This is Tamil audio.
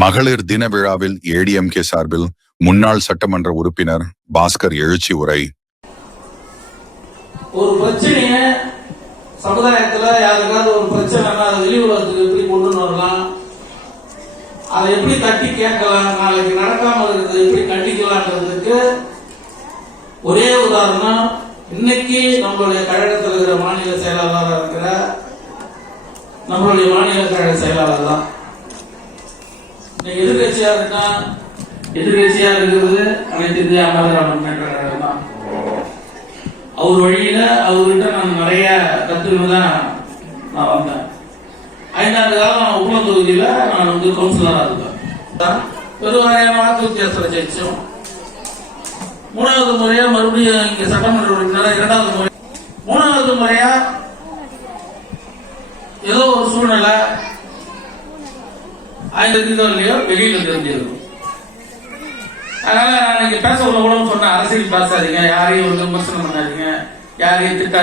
மகளிர் தின விழாவில் ஏடிஎம்கே சார்பில் முன்னாள் சட்டமன்ற உறுப்பினர் பாஸ்கர் எழுச்சி உரை. ஒரு பிரச்சனைய சமுதாயத்துல யாருக்காவது ஒரு பிரச்சனை வெளியுறவுக்கு எப்படி கொண்டு வரலாம், அதை எப்படி தட்டி கேட்கலாம், நாளைக்கு நடக்காம இருக்கிறது எப்படி கண்டிக்கலாம்ன்றதுக்கு ஒரே உதாரணம் இன்னைக்கு நம்மளுடைய கழகத்தில் இருக்கிற மாநில செயலாளராக இருக்கிற நம்மளுடைய மாநில கழக செயலாளர் தான். எதிர்கட்சியா இருந்தா எதிர்கட்சியா இருக்கிறது அனைத்து இந்திய அண்ணா திராவிட முன்னேற்ற கழகம் தான். அவர் வழியில அவர்கிட்ட நான் நிறைய கத்துக்கிட்டு தான் நான் வந்தேன். 5 ஆண்டு காலம் நான் உப்பளம் தொகுதியில நான் கவுன்சிலரா இருக்கேன். பெருவாரியான வாக்கு வித்தியாசத்தில் ஜெயிச்சோம். 3வது முறையா மறுபடியும் இங்க சட்டமன்ற உறுப்பினராக 2வது முறை 3வது முறையா ஏதோ ஒரு சூழ்நிலை இல்லையோ வெளியில தெரிஞ்சிருக்கும். அதனால நான் இங்க பேச கூட சொன்ன அரசியல் பேசாதீங்க, யாரையும் விமர்சனம் பண்ணாதீங்க, யாரையும் திட்டாதீங்க.